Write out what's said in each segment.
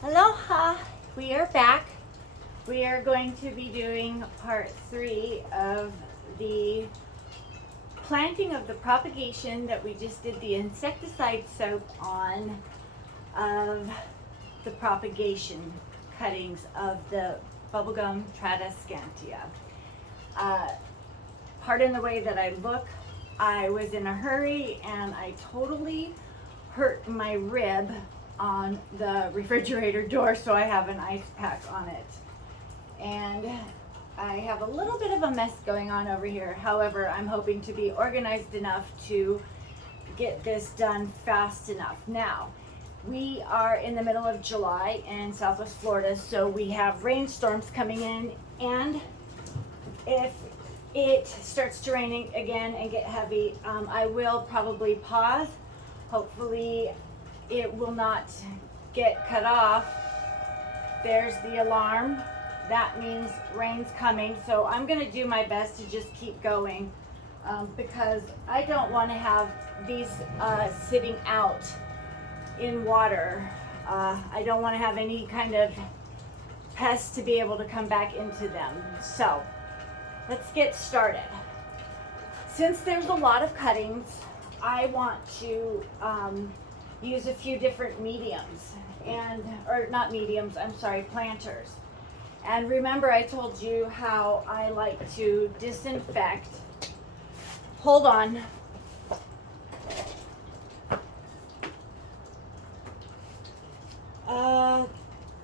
Aloha! We are back. We are going to be doing part 3 of the planting of the propagation that we just did the insecticide soap on of the propagation cuttings of the bubblegum tradescantia. Pardon the way that I look. I was in a hurry and I totally hurt my rib on the refrigerator door, so I have an ice pack on it. And I have a little bit of a mess going on over here. However, I'm hoping to be organized enough to get this done fast enough. Now, we are in the middle of July in Southwest Florida, so we have rainstorms coming in, and if it starts to rain again and get heavy, I will probably pause. Hopefully it will not get cut off. There's the alarm. That means rain's coming. So I'm going to do my best to just keep going because I don't want to have these sitting out in water. I don't want to have any kind of pests to be able to come back into them. So let's get started. Since there's a lot of cuttings, I want to use a few different mediums planters. And remember, I told you how I like to disinfect. Hold on.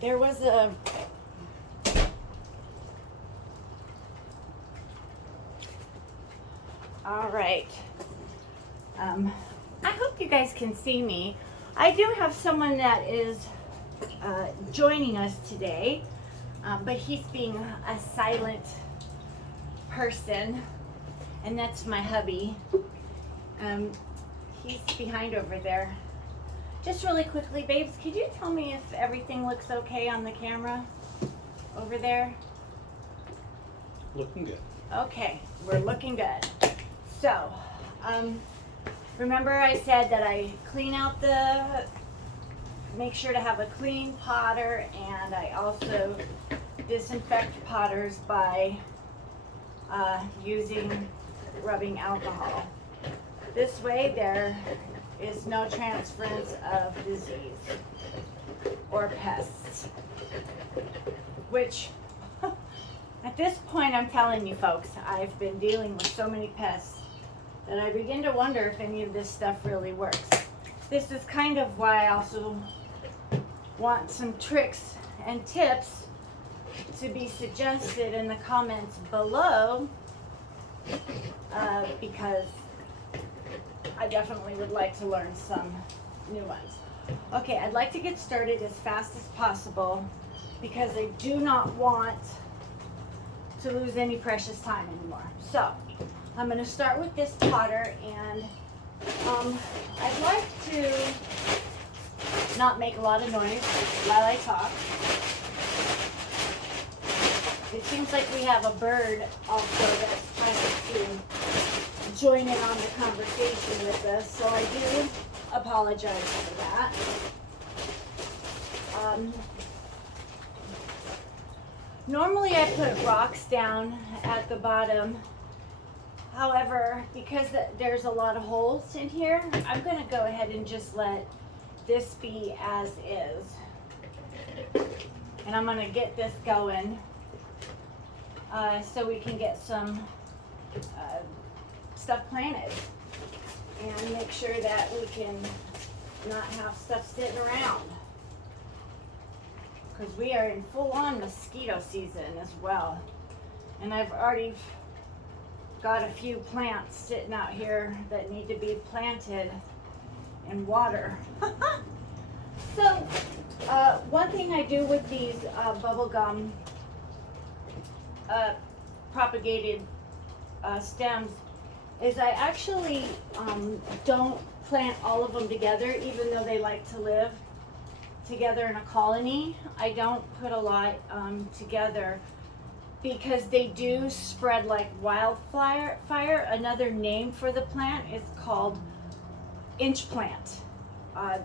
There was a all right. I hope you guys can see me. I do have someone that is joining us today, but he's being a silent person, and that's my hubby. He's behind over there. Just really quickly, babes, could you tell me if everything looks okay on the camera over there? Looking good. Okay, we're looking good. So, remember I said that I clean out make sure to have a clean potter, and I also disinfect potters by using rubbing alcohol. This way there is no transference of disease or pests, which at this point I'm telling you folks, I've been dealing with so many pests that I begin to wonder if any of this stuff really works. This is kind of why I also want some tricks and tips to be suggested in the comments below, because I definitely would like to learn some new ones. Okay, I'd like to get started as fast as possible because I do not want to lose any precious time anymore. So I'm going to start with this potter, and I'd like to not make a lot of noise while I talk. It seems like we have a bird also that's trying to join in on the conversation with us, so I do apologize for that. Normally I put rocks down at the bottom. However, because there's a lot of holes in here, I'm going to go ahead and just let this be as is. And I'm going to get this going so we can get some stuff planted and make sure that we can not have stuff sitting around, because we are in full-on mosquito season as well. And I've already got a few plants sitting out here that need to be planted in water. So one thing I do with these bubblegum propagated stems is I actually don't plant all of them together, even though they like to live together in a colony. I don't put a lot together because they do spread like wildfire. Another name for the plant is called inch plant.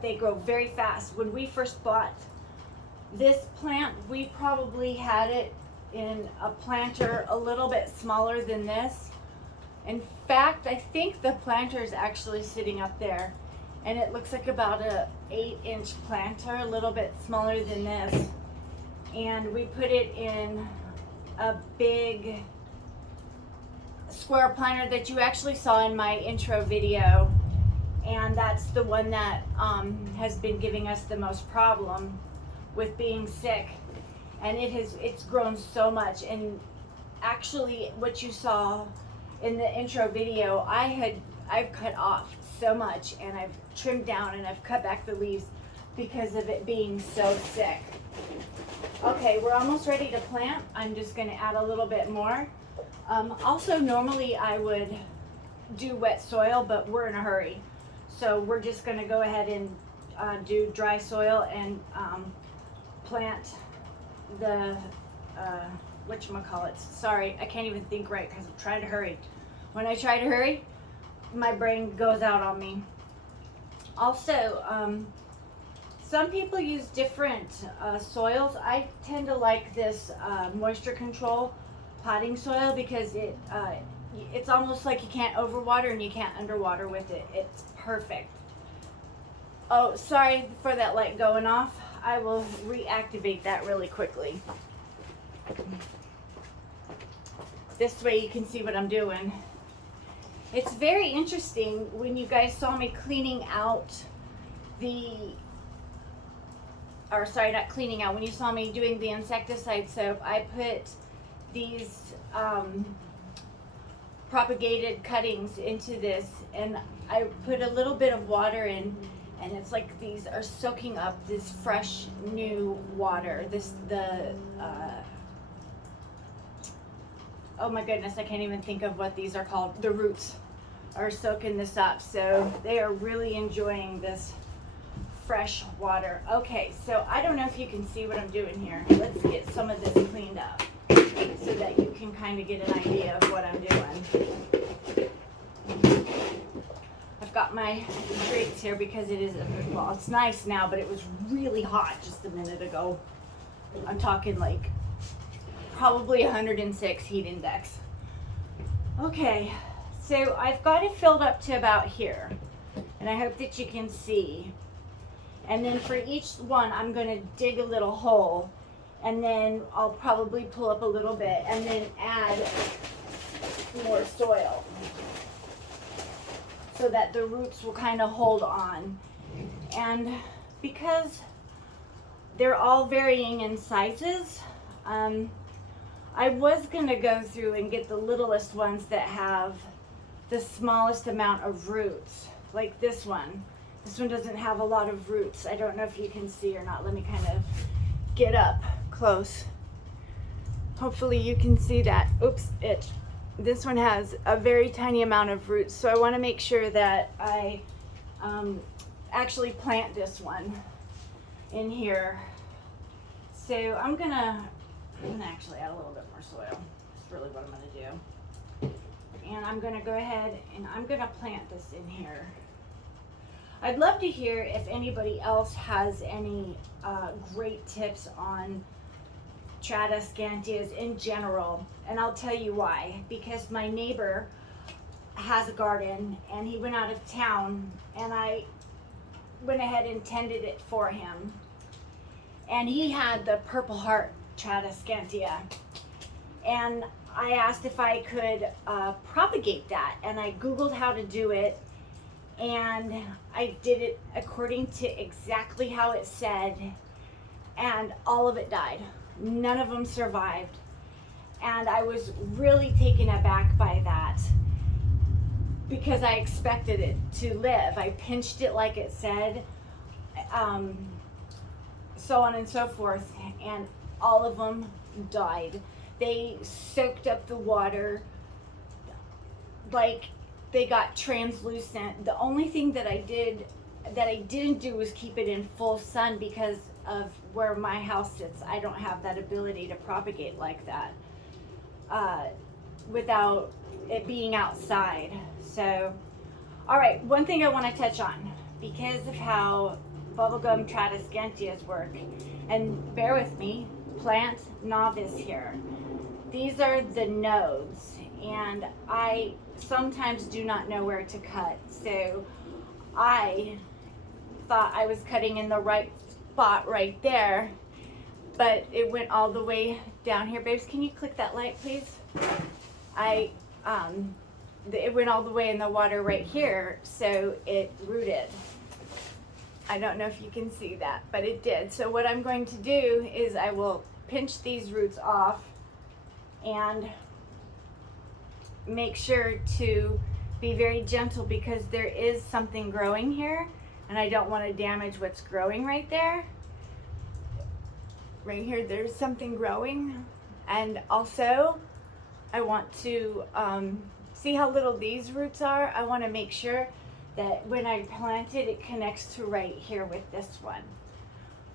They grow very fast. When we first bought This plant, we probably had it in a planter a little bit smaller than this. In fact, I think the planter is actually sitting up there, and it looks like about a 8-inch planter, a little bit smaller than this. And we put it in a big square planter that you actually saw in my intro video, and that's the one that has been giving us the most problem with being sick. And it's grown so much. And actually what you saw in the intro video, I've cut off so much, and I've trimmed down, and I've cut back the leaves because of it being so sick. Okay, we're almost ready to plant. I'm just going to add a little bit more. Also, normally I would do wet soil, but we're in a hurry, so we're just going to go ahead and do dry soil and plant the whatchamacallit. Sorry, I can't even think right because I'm trying to hurry. When I try to hurry, my brain goes out on me. Also, some people use different soils. I tend to like this moisture control potting soil because it's almost like you can't overwater and you can't underwater with it. It's perfect. Oh, sorry for that light going off. I will reactivate that really quickly. This way you can see what I'm doing. It's very interesting when you guys saw me cleaning out when you saw me doing the insecticide soap, I put these propagated cuttings into this, and I put a little bit of water in, and it's like these are soaking up this fresh new water. Oh my goodness, I can't even think of what these are called. The roots are soaking this up, so they are really enjoying this fresh water. Okay, so I don't know if you can see what I'm doing here. Let's get some of this cleaned up so that you can kind of get an idea of what I'm doing. I've got my drinks here because it is, well, it's nice now, but it was really hot just a minute ago. I'm talking like probably 106 heat index. Okay, so I've got it filled up to about here, and I hope that you can see. And then for each one, I'm going to dig a little hole, and then I'll probably pull up a little bit and then add more soil so that the roots will kind of hold on. And because they're all varying in sizes, I was going to go through and get the littlest ones that have the smallest amount of roots, like this one. This one doesn't have a lot of roots. I don't know if you can see or not. Let me kind of get up close. Hopefully you can see that. Oops, itch. This one has a very tiny amount of roots, so I want to make sure that I actually plant this one in here. So I'm gonna actually add a little bit more soil. That's really what I'm gonna do. And I'm gonna go ahead and I'm gonna plant this in here. I'd love to hear if anybody else has any great tips on Tradescantias in general, and I'll tell you why. Because my neighbor has a garden, and he went out of town, and I went ahead and tended it for him. And he had the Purple Heart Tradescantia, and I asked if I could propagate that, and I Googled how to do it. And I did it according to exactly how it said, and all of it died. None of them survived. And I was really taken aback by that because I expected it to live. I pinched it like it said, so on and so forth, and all of them died. They soaked up the water like they got translucent. The only thing that I didn't do was keep it in full sun because of where my house sits. I don't have that ability to propagate like that without it being outside. So, all right, one thing I want to touch on, because of how Bubblegum tradescantia's work. And bear with me, plant novice here. These are the nodes, and I sometimes do not know where to cut. So I thought I was cutting in the right spot right there, but it went all the way down here. Babes, can you click that light, please? It went all the way in the water right here, so it rooted. I don't know if you can see that, but it did. So what I'm going to do is I will pinch these roots off and make sure to be very gentle, because there is something growing here and I don't want to damage what's growing right there. Right here, there's something growing. And also I want to see how little these roots are. I want to make sure that when I plant it, it connects to right here with this one.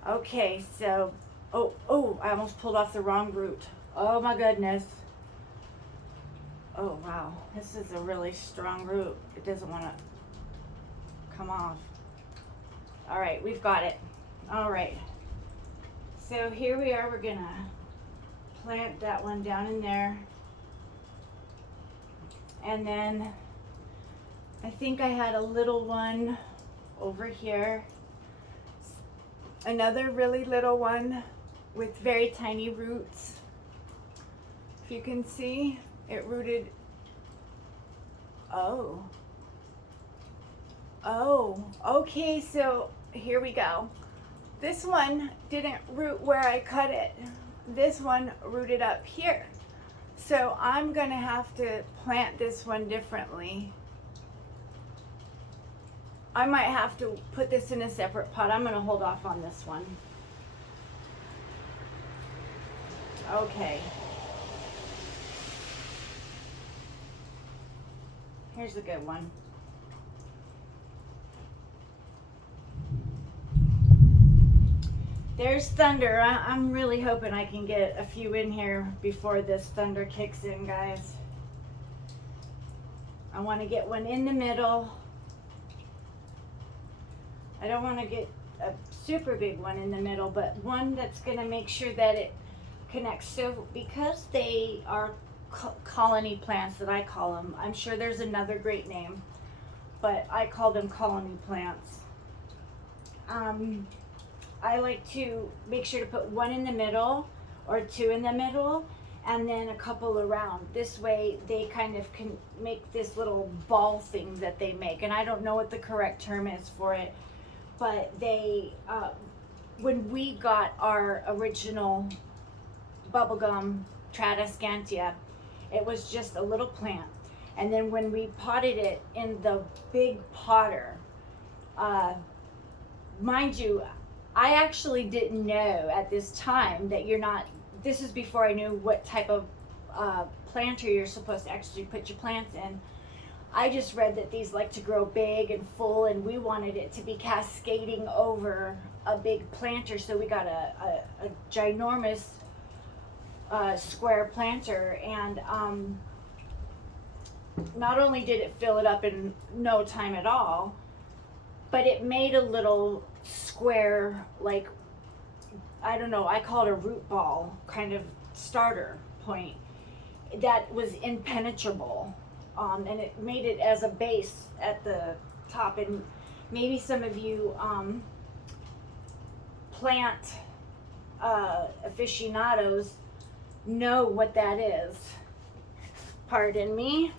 Okay, so, oh, I almost pulled off the wrong root. Oh my goodness. Oh wow, this is a really strong root. It doesn't want to come off. All right, we've got it. All right, so here we are. We're gonna plant that one down in there. And then I think I had a little one over here. Another really little one with very tiny roots. If you can see, it rooted. Oh, okay, so here we go. This one didn't root where I cut it. This one rooted up here. So I'm gonna have to plant this one differently. I might have to put this in a separate pot. I'm gonna hold off on this one. Okay. Here's a good one. There's thunder. I'm really hoping I can get a few in here before this thunder kicks in, guys. I want to get one in the middle. I don't want to get a super big one in the middle, but one that's going to make sure that it connects. So because they are colony plants, that I call them, I'm sure there's another great name, but I call them colony plants. I like to make sure to put one in the middle or two in the middle and then a couple around. This way they kind of can make this little ball thing that they make, and I don't know what the correct term is for it, but they when we got our original bubblegum tradescantia, it was just a little plant, and then when we potted it in the big potter, mind you, I actually didn't know at this time that this is before I knew what type of planter you're supposed to actually put your plants in. I just read that these like to grow big and full, and we wanted it to be cascading over a big planter, so we got a ginormous square planter, and not only did it fill it up in no time at all, but it made a little square, like, I don't know, I call it a root ball kind of starter point that was impenetrable, and it made it as a base at the top. And maybe some of you plant aficionados know what that is. Pardon me.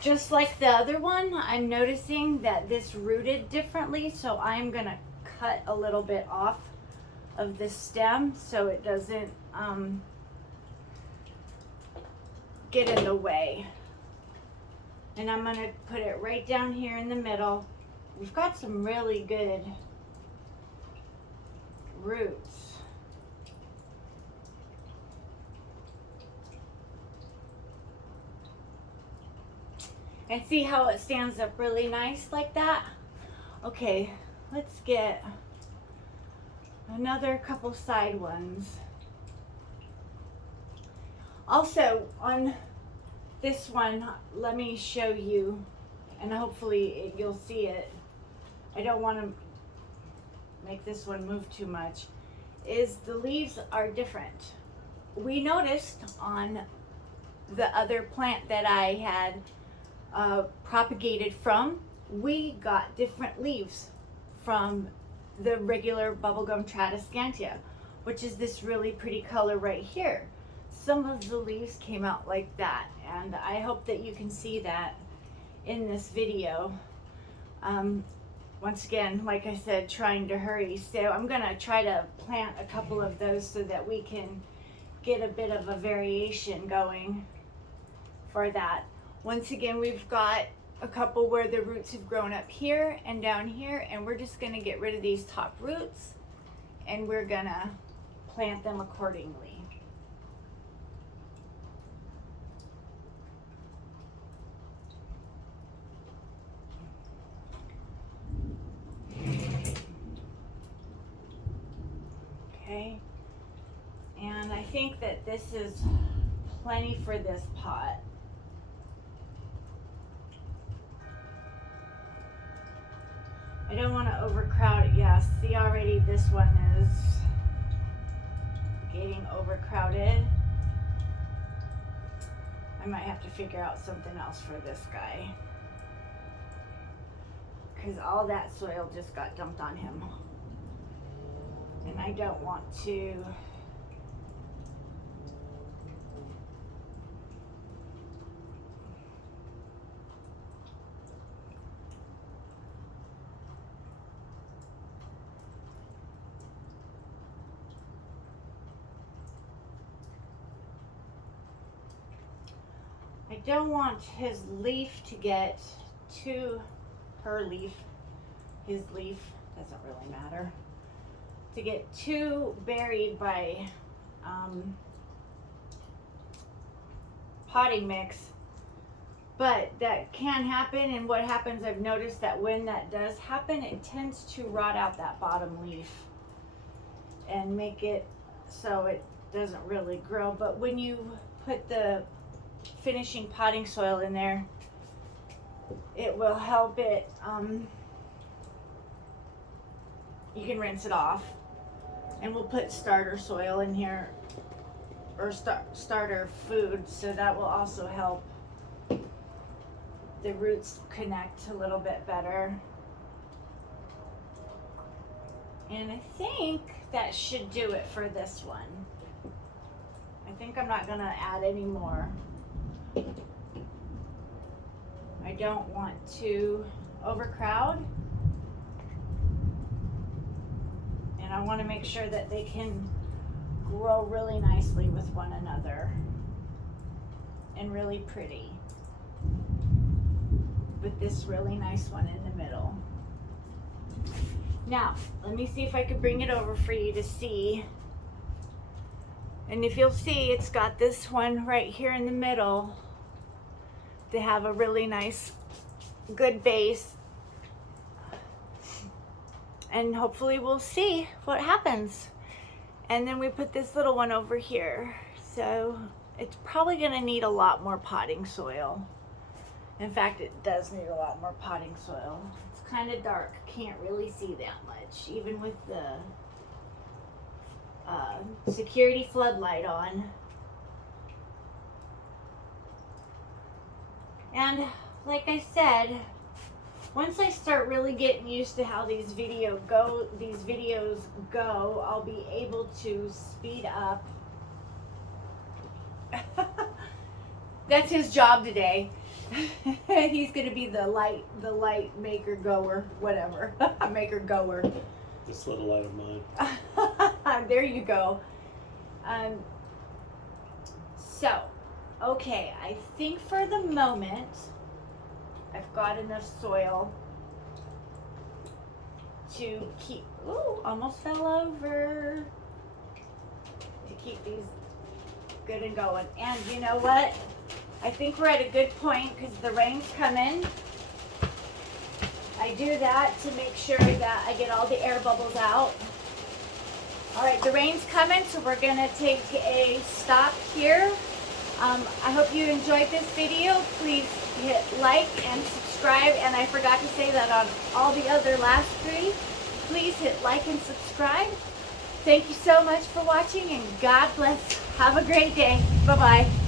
Just like the other one, I'm noticing that this rooted differently, so I'm gonna cut a little bit off of the stem so it doesn't get in the way. And I'm gonna put it right down here in the middle. We've got some really good roots. And see how it stands up really nice like that? Okay, let's get another couple side ones. Also, on this one, let me show you, and hopefully you'll see it. I don't want to make this one move too much, is the leaves are different. We noticed on the other plant that I had propagated from, we got different leaves from the regular bubblegum Tradescantia, which is this really pretty color right here. Some of the leaves came out like that, and I hope that you can see that in this video. Once again, like I said, trying to hurry. So I'm gonna try to plant a couple of those so that we can get a bit of a variation going for that. Once again, we've got a couple where the roots have grown up here and down here, and we're just gonna get rid of these top roots and we're gonna plant them accordingly. Okay, and I think that this is plenty for this pot. I don't want to overcrowd it. Yeah, see already this one is getting overcrowded. I might have to figure out something else for this guy, because all that soil just got dumped on him. And I don't want to his leaf to get too, his leaf, doesn't really matter, to get too buried by potting mix. But that can happen, and what happens, I've noticed that when that does happen, it tends to rot out that bottom leaf and make it so it doesn't really grow. But when you put the finishing potting soil in there, it will help it. You can rinse it off, and we'll put starter soil in here, or starter food, so that will also help the roots connect a little bit better. And I think that should do it for this one. I think I'm not gonna add any more. I don't want to overcrowd, and I want to make sure that they can grow really nicely with one another and really pretty, with this really nice one in the middle. Now, let me see if I could bring it over for you to see. And if you'll see, it's got this one right here in the middle to have a really nice, good base. And hopefully we'll see what happens. And then we put this little one over here. So it's probably gonna need a lot more potting soil. In fact, it does need a lot more potting soil. It's kind of dark, can't really see that much, even with the security floodlight on. And like I said, once I start really getting used to how these videos go, I'll be able to speed up. That's his job today. He's gonna be the light maker goer, whatever. Maker goer. This little light of mine. There you go. So, okay, I think for the moment I've got enough soil to keep, ooh, almost fell over, to keep these good and going. And you know what? I think we're at a good point because the rain's coming. I do that to make sure that I get all the air bubbles out. All right, the rain's coming, so we're gonna take a stop here. I hope you enjoyed this video. Please hit like and subscribe. subscribe, and I forgot to say that on all the other last 3. Please hit like and subscribe. Thank you so much for watching, and God bless. Have a great day. Bye-bye.